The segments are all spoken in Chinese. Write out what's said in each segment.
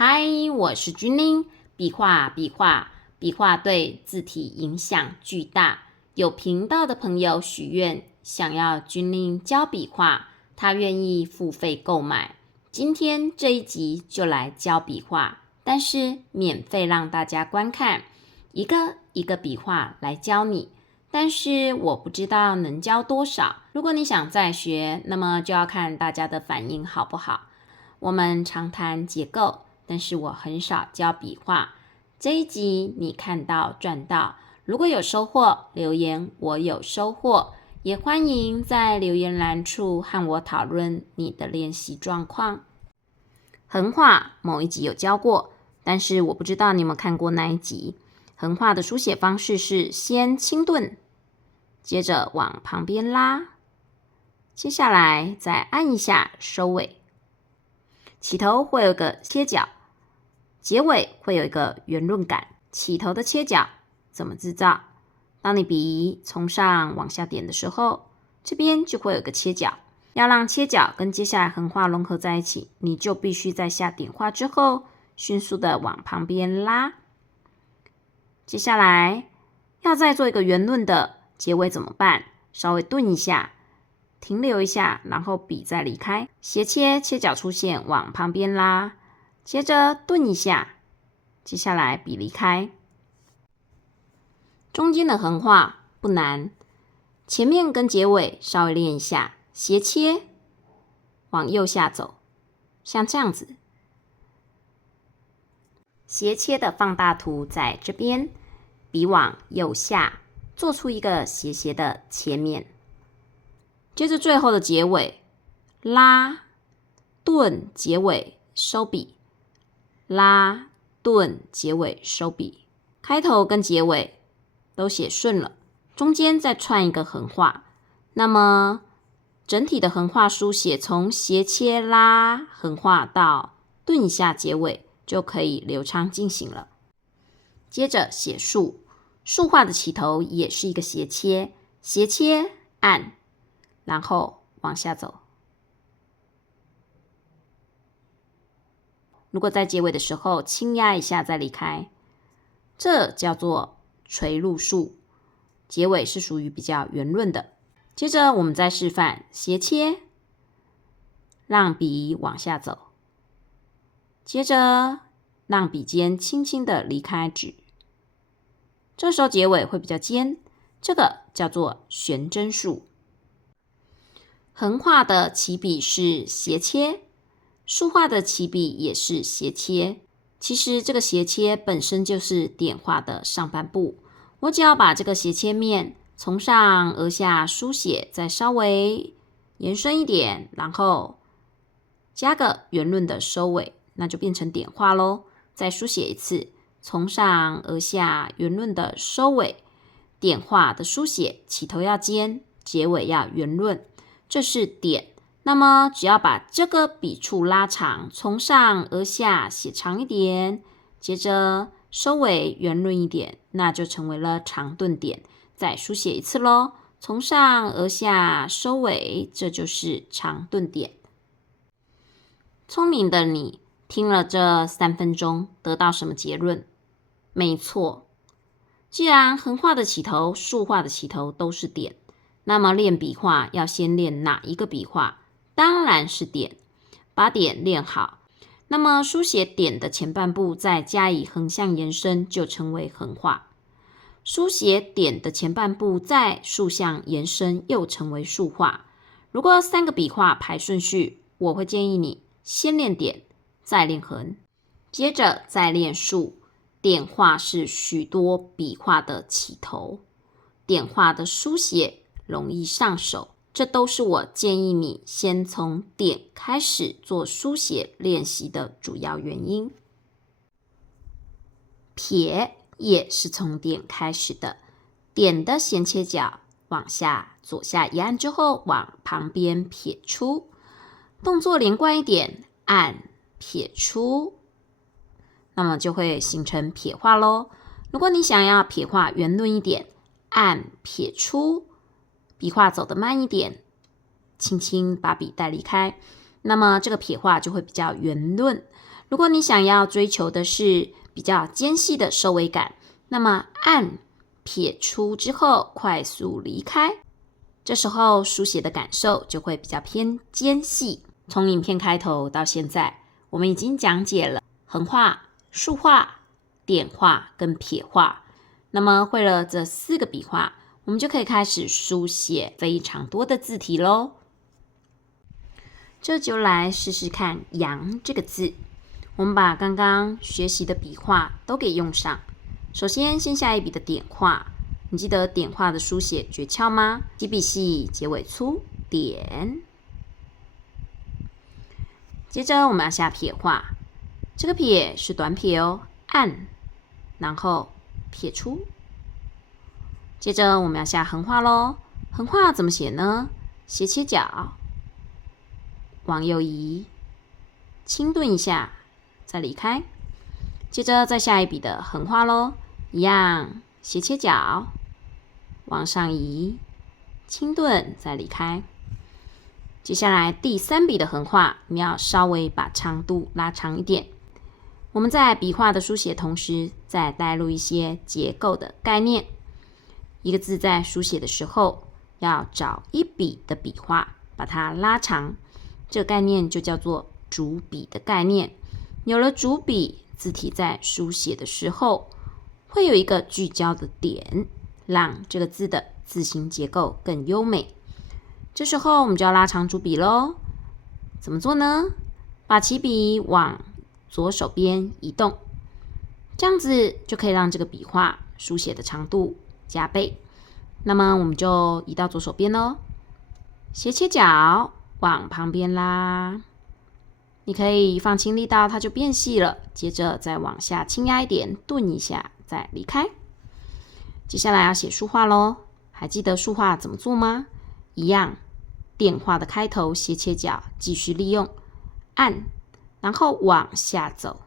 嗨，我是君玲。笔画，笔画，笔画对字体影响巨大。有频道的朋友许愿，想要君玲教笔画，他愿意付费购买。今天这一集就来教笔画，但是免费让大家观看，一个一个笔画来教你。但是我不知道能教多少。如果你想再学，那么就要看大家的反应好不好。我们常谈结构，但是我很少教笔画。这一集你看到赚到，如果有收获，留言我有收获，也欢迎在留言栏处和我讨论你的练习状况。横画某一集有教过，但是我不知道你有没有看过那一集。横画的书写方式是先轻顿，接着往旁边拉，接下来再按一下收尾。起头会有一个切角，结尾会有一个圆润感。起头的切角怎么制造？当你笔从上往下点的时候，这边就会有一个切角。要让切角跟接下来横画融合在一起，你就必须在下点画之后，迅速的往旁边拉。接下来要再做一个圆润的结尾怎么办？稍微顿一下，停留一下，然后笔再离开，斜切，切角出现，往旁边拉，接着顿一下，接下来笔离开。中间的横画不难，前面跟结尾稍微练一下，斜切，往右下走，像这样子。斜切的放大图在这边，笔往右下，做出一个斜斜的切面。接着最后的结尾，拉、顿，结尾收笔，拉、顿，结尾收笔。开头跟结尾都写顺了，中间再串一个横画，那么整体的横画书写从斜切拉横画到顿一下结尾，就可以流畅进行了。接着写竖，竖画的起头也是一个斜切，斜切按，然后往下走。如果在结尾的时候轻压一下再离开，这叫做垂入竖，结尾是属于比较圆润的。接着我们再示范斜切，让笔往下走，接着让笔尖轻轻的离开纸，这时候结尾会比较尖，这个叫做悬针竖。横画的起笔是斜切，竖画的起笔也是斜切。其实这个斜切本身就是点画的上半部，我只要把这个斜切面从上而下书写，再稍微延伸一点，然后加个圆润的收尾，那就变成点画咯。再书写一次，从上而下圆润的收尾，点画的书写，起头要尖，结尾要圆润，这是点。那么只要把这个笔触拉长，从上而下写长一点，接着收尾圆润一点，那就成为了长顿点。再书写一次咯，从上而下收尾，这就是长顿点。聪明的你听了这3分钟，得到什么结论？没错，既然横画的起头、竖画的起头都是点，那么练笔画要先练哪一个笔画？当然是点。把点练好，那么书写点的前半部再加以横向延伸，就成为横画。书写点的前半部再竖向延伸，又成为竖画。如果3个笔画排顺序，我会建议你先练点，再练横，接着再练竖。点画是许多笔画的起头，点画的书写容易上手，这都是我建议你先从点开始做书写练习的主要原因。撇也是从点开始的，点的衔切角往下左下一按之后，往旁边撇出，动作连贯一点，按撇出，那么就会形成撇画咯。如果你想要撇画圆润一点，按撇出，笔画走得慢一点，轻轻把笔带离开，那么这个撇画就会比较圆润。如果你想要追求的是比较尖细的收尾感，那么按撇出之后快速离开，这时候书写的感受就会比较偏尖细。从影片开头到现在，我们已经讲解了横画、竖画、点画跟撇画。那么会了这4个笔画，我们就可以开始书写非常多的字体咯。这就来试试看羊这个字。我们把刚刚学习的笔画都给用上。首先下一笔的点画，你记得点画的书写诀窍吗？起笔细，结尾粗，点。接着我们要下撇画，这个撇是短撇哦，按，然后撇出。接着我们要下横画咯，横画怎么写呢？斜切角，往右移，轻顿一下，再离开。接着再下一笔的横画咯，一样斜切角，往上移，轻顿，再离开。接下来第3笔的横画，你要稍微把长度拉长一点。我们在笔画的书写同时，再带入一些结构的概念。一个字在书写的时候，要找一笔的笔画，把它拉长。这个概念就叫做主笔的概念。有了主笔，字体在书写的时候，会有一个聚焦的点，让这个字的字形结构更优美。这时候我们就要拉长主笔咯。怎么做呢？把起笔往左手边移动，这样子就可以让这个笔画书写的长度加倍。那么我们就移到左手边咯，斜切角往旁边拉，你可以放轻力道，它就变细了。接着再往下轻压一点，顿一下，再离开。接下来要写竖画咯，还记得竖画怎么做吗？一样，点画的开头斜切角继续利用，按，然后往下走。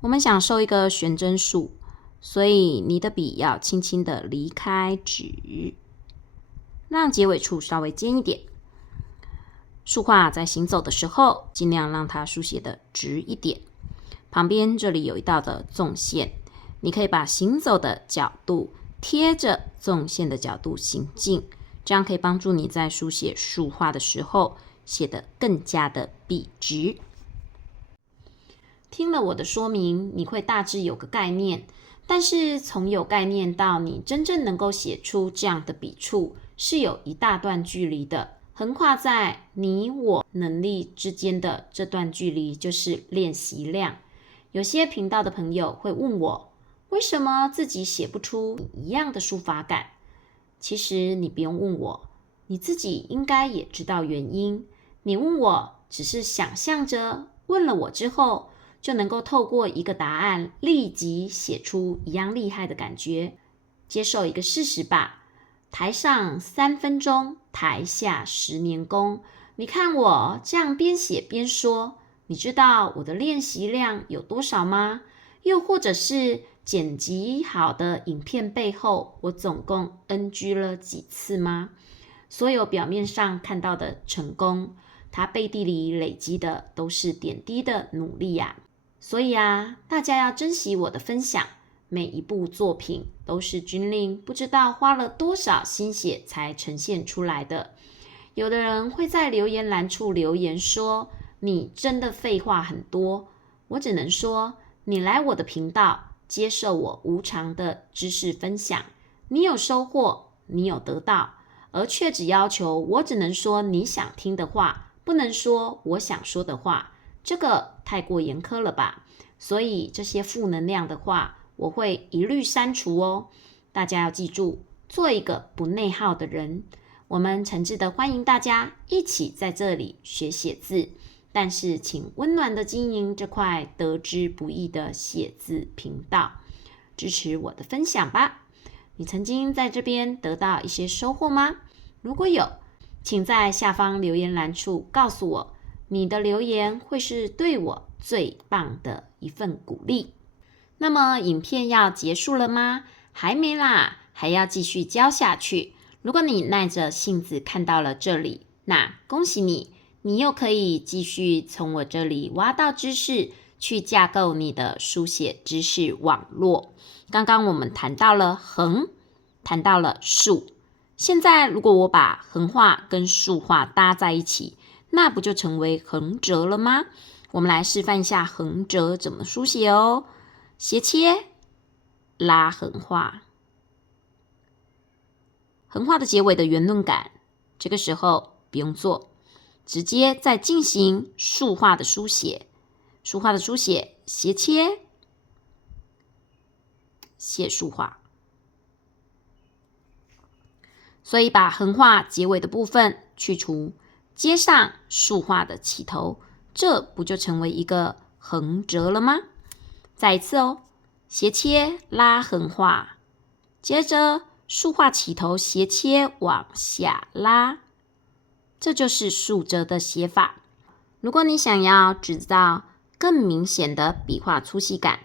我们想收一个悬针数，所以你的笔要轻轻的离开纸，让结尾处稍微尖一点。竖画在行走的时候，尽量让它书写的直一点。旁边这里有一道的纵线，你可以把行走的角度贴着纵线的角度行进，这样可以帮助你在书写竖画的时候写得更加的笔直。听了我的说明，你会大致有个概念，但是从有概念到你真正能够写出这样的笔触，是有一大段距离的。横跨在你我能力之间的这段距离就是练习量。有些频道的朋友会问我，为什么自己写不出一样的书法感？其实你不用问我，你自己应该也知道原因。你问我只是想象着问了我之后，就能够透过一个答案立即写出一样厉害的感觉。接受一个事实吧，台上3分钟，台下10年功。你看我这样边写边说，你知道我的练习量有多少吗？又或者是剪辑好的影片背后，我总共 NG 了几次吗？所有表面上看到的成功，它背地里累积的都是点滴的努力呀。所以大家要珍惜我的分享。每一部作品都是君令不知道花了多少心血才呈现出来的。有的人会在留言栏处留言说，你真的废话很多。我只能说，你来我的频道，接受我无偿的知识分享，你有收获，你有得到，而却只要求我只能说你想听的话，不能说我想说的话，这个太过严苛了吧？所以这些负能量的话，我会一律删除哦。大家要记住，做一个不内耗的人。我们诚挚的欢迎大家一起在这里学写字，但是请温暖的经营这块得之不易的写字频道，支持我的分享吧。你曾经在这边得到一些收获吗？如果有，请在下方留言栏处告诉我，你的留言会是对我最棒的一份鼓励。那么影片要结束了吗？还没啦，还要继续教下去。如果你耐着性子看到了这里，那恭喜你，你又可以继续从我这里挖到知识，去架构你的书写知识网络。刚刚我们谈到了横，谈到了竖，现在如果我把横画跟竖画搭在一起，那不就成为横折了吗？我们来示范一下横折怎么书写哦。斜切，拉横画，横画的结尾的圆润感，这个时候不用做，直接再进行竖画的书写。竖画的书写，斜切，斜竖画。所以把横画结尾的部分去除，接上竖画的起头，这不就成为一个横折了吗？再一次哦，斜切拉横画，接着竖画起头斜切往下拉，这就是竖折的写法。如果你想要制造更明显的笔画粗细感，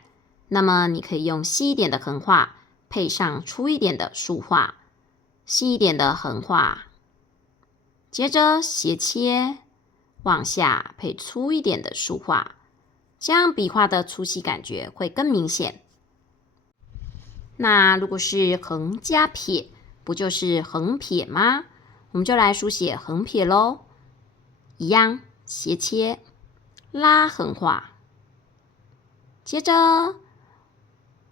那么你可以用细一点的横画配上粗一点的竖画，细一点的横画，接着斜切往下配粗一点的竖画，这样笔画的粗细感觉会更明显。那如果是横加撇，不就是横撇吗？我们就来书写横撇咯，一样斜切拉横画，接着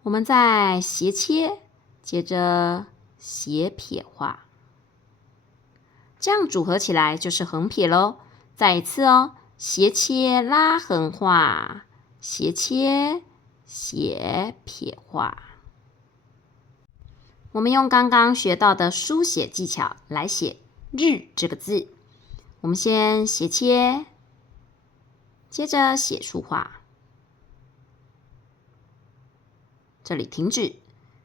我们再斜切，接着斜撇画，这样组合起来就是横撇咯。再一次哦，斜切拉横画，斜切斜撇画。我们用刚刚学到的书写技巧来写日这个字。我们先斜切，接着写竖画，这里停止。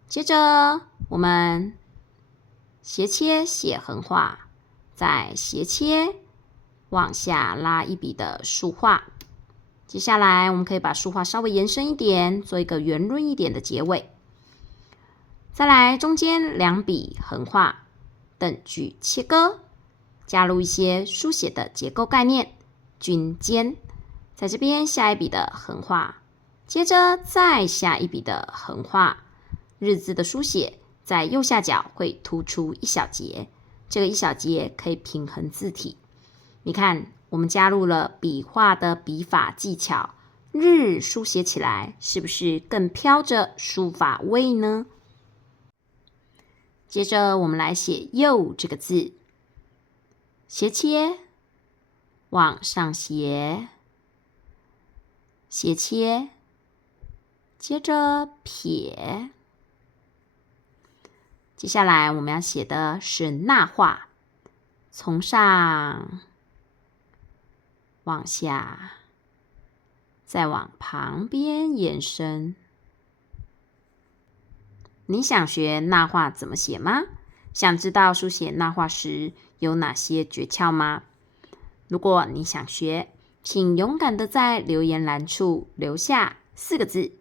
接着我们斜切写横画，再斜切往下拉一笔的竖画。接下来我们可以把竖画稍微延伸一点，做一个圆润一点的结尾。再来中间两笔横画，等距切割，加入一些书写的结构概念，均尖。在这边下一笔的横画，接着再下一笔的横画。日字的书写在右下角会突出一小节，这个一小节可以平衡字体。你看，我们加入了笔画的笔法技巧，日书写起来是不是更飘着书法味呢？接着我们来写右这个字，斜切往上斜，斜切，接着撇。接下来我们要写的是捺画，从上往下，再往旁边延伸。你想学捺画怎么写吗？想知道书写捺画时有哪些诀窍吗？如果你想学，请勇敢的在留言栏处留下4个字：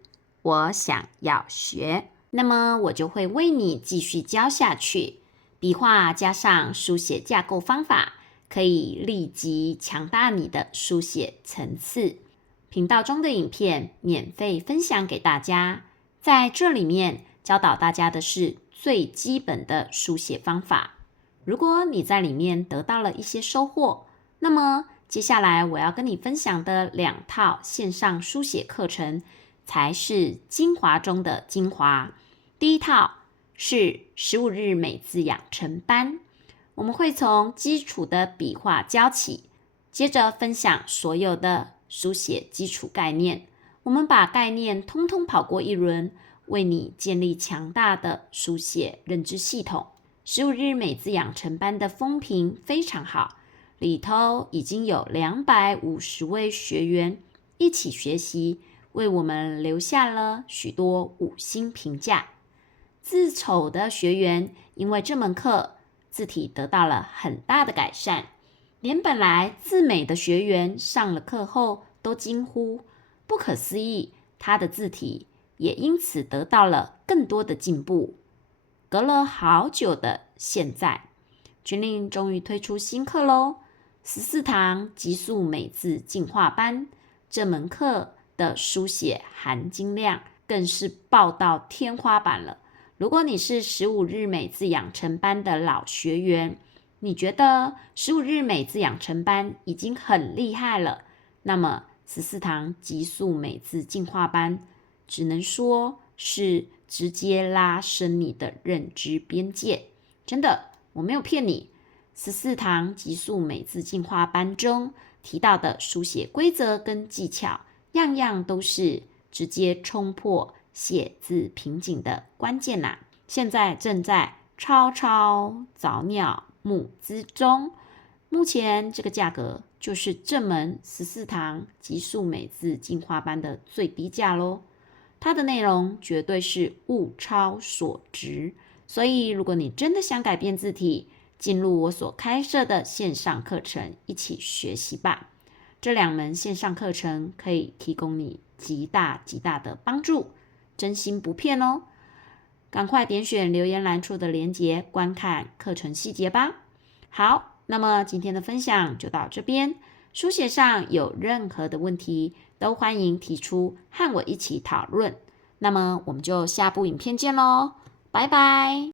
我想要学。那么我就会为你继续教下去。笔画加上书写架构方法，可以立即强大你的书写层次。频道中的影片免费分享给大家，在这里面教导大家的是最基本的书写方法。如果你在里面得到了一些收获，那么接下来我要跟你分享的2套线上书写课程才是精华中的精华。第一套是15日美字养成班，我们会从基础的笔画教起，接着分享所有的书写基础概念。我们把概念通通跑过一轮，为你建立强大的书写认知系统。15日美字养成班的风评非常好，里头已经有250位学员一起学习，为我们留下了许多5星评价。字丑的学员因为这门课字体得到了很大的改善，连本来字美的学员上了课后都惊呼不可思议，他的字体也因此得到了更多的进步。隔了好久的现在，军令终于推出新课咯， 14堂极速美字进化班，这门课的书写含金量更是爆到天花板了。如果你是15日美字养成班的老学员，你觉得15日美字养成班已经很厉害了，那么14堂极速美字进化班只能说是直接拉伸你的认知边界。真的，我没有骗你。14堂极速美字进化班中提到的书写规则跟技巧，样样都是直接冲破写字瓶颈的关键呐。现在正在早鸟募资中，目前这个价格就是这门14堂极速美字进化班的最低价咯。它的内容绝对是物超所值，所以如果你真的想改变字体，进入我所开设的线上课程一起学习吧。这2门线上课程可以提供你极大的帮助，真心不骗哦。赶快点选留言栏处的连结观看课程细节吧。好，那么今天的分享就到这边。书写上有任何的问题，都欢迎提出和我一起讨论。那么我们就下部影片见咯，拜拜。